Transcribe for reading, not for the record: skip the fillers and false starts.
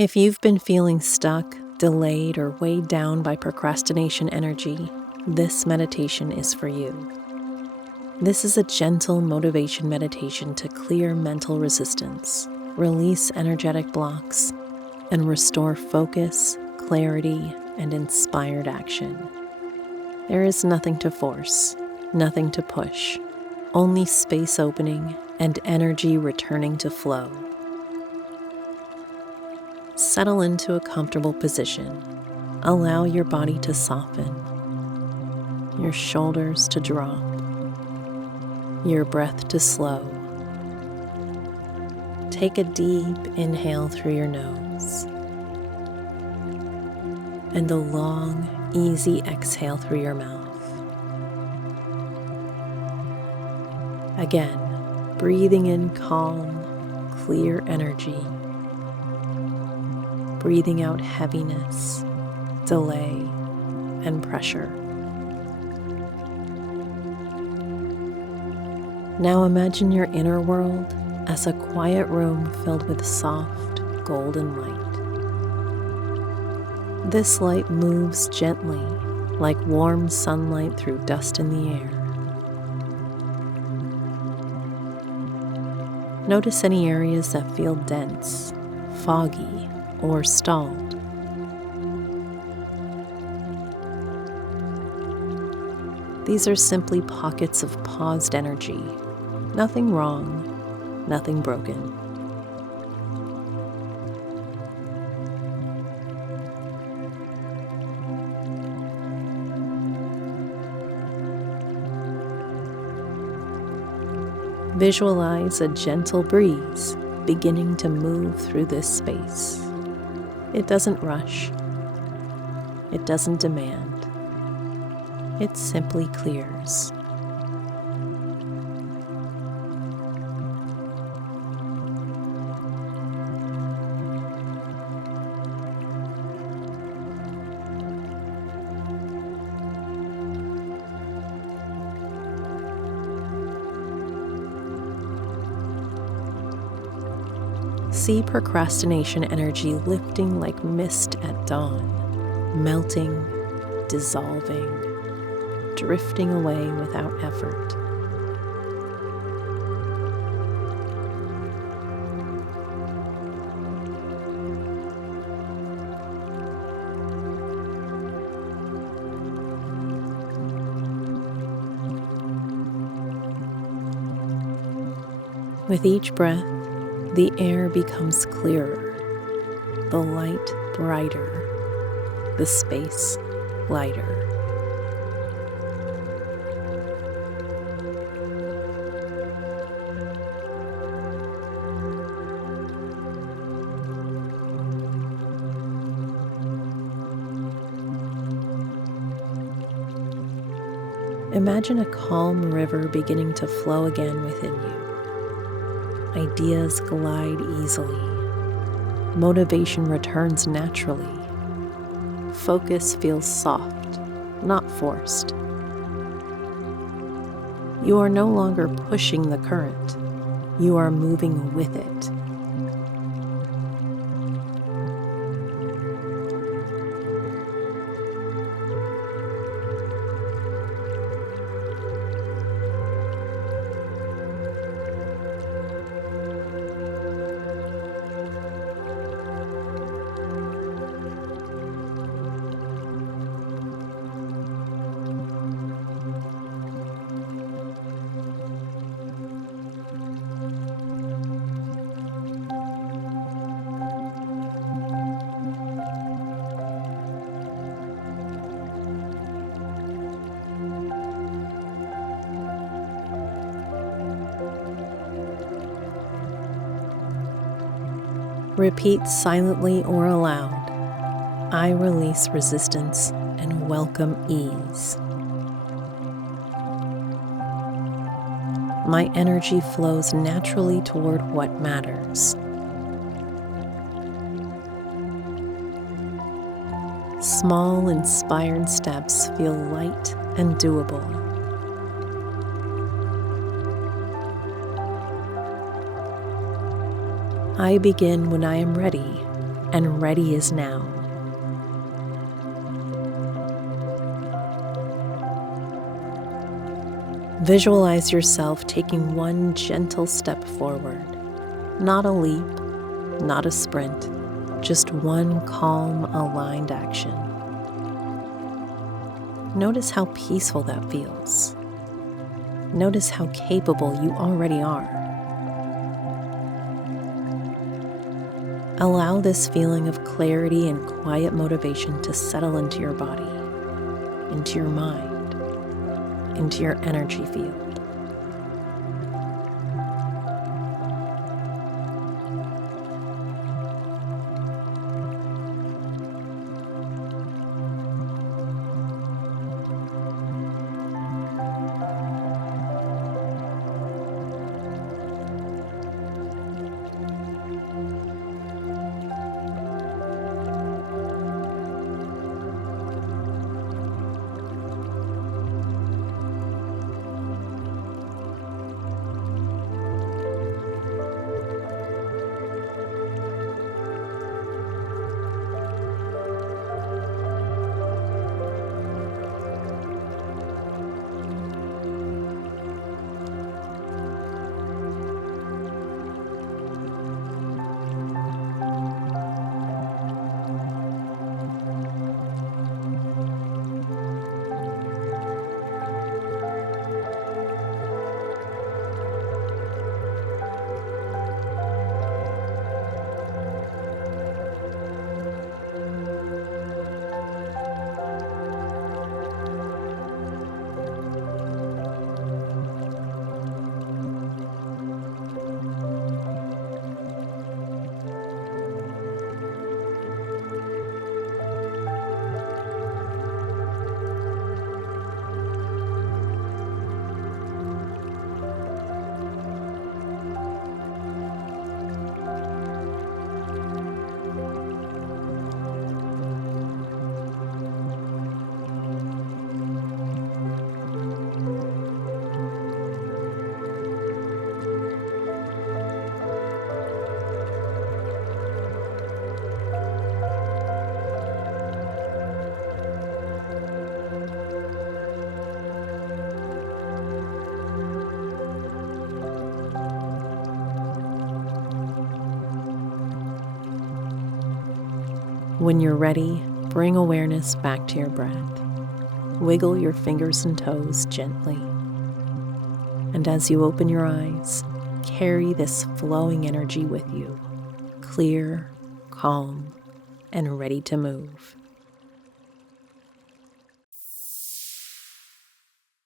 If you've been feeling stuck, delayed, or weighed down by procrastination energy, this meditation is for you. This is a gentle motivation meditation to clear mental resistance, release energetic blocks, and restore focus, clarity, and inspired action. There is nothing to force, nothing to push, only space opening and energy returning to flow. Settle into a comfortable position. Allow your body to soften, your shoulders to drop, your breath to slow. Take a deep inhale through your nose and a long, easy exhale through your mouth. Again, breathing in calm, clear energy. Breathing out heaviness, delay, and pressure. Now imagine your inner world as a quiet room filled with soft, golden light. This light moves gently, like warm sunlight through dust in the air. Notice any areas that feel dense, foggy, or stalled. These are simply pockets of paused energy. Nothing wrong, nothing broken. Visualize a gentle breeze beginning to move through this space. It doesn't rush. It doesn't demand. It simply clears. See procrastination energy lifting like mist at dawn, melting, dissolving, drifting away without effort. With each breath, the air becomes clearer, the light brighter, the space lighter. Imagine a calm river beginning to flow again within you. Ideas glide easily. Motivation returns naturally. Focus feels soft, not forced. You are no longer pushing the current. You are moving with it. Repeat silently or aloud, I release resistance and welcome ease. My energy flows naturally toward what matters. Small, inspired steps feel light and doable. I begin when I am ready, and ready is now. Visualize yourself taking one gentle step forward, not a leap, not a sprint, just one calm, aligned action. Notice how peaceful that feels. Notice how capable you already are. Allow this feeling of clarity and quiet motivation to settle into your body, into your mind, into your energy field. When you're ready, bring awareness back to your breath. Wiggle your fingers and toes gently. And as you open your eyes, carry this flowing energy with you, clear, calm, and ready to move.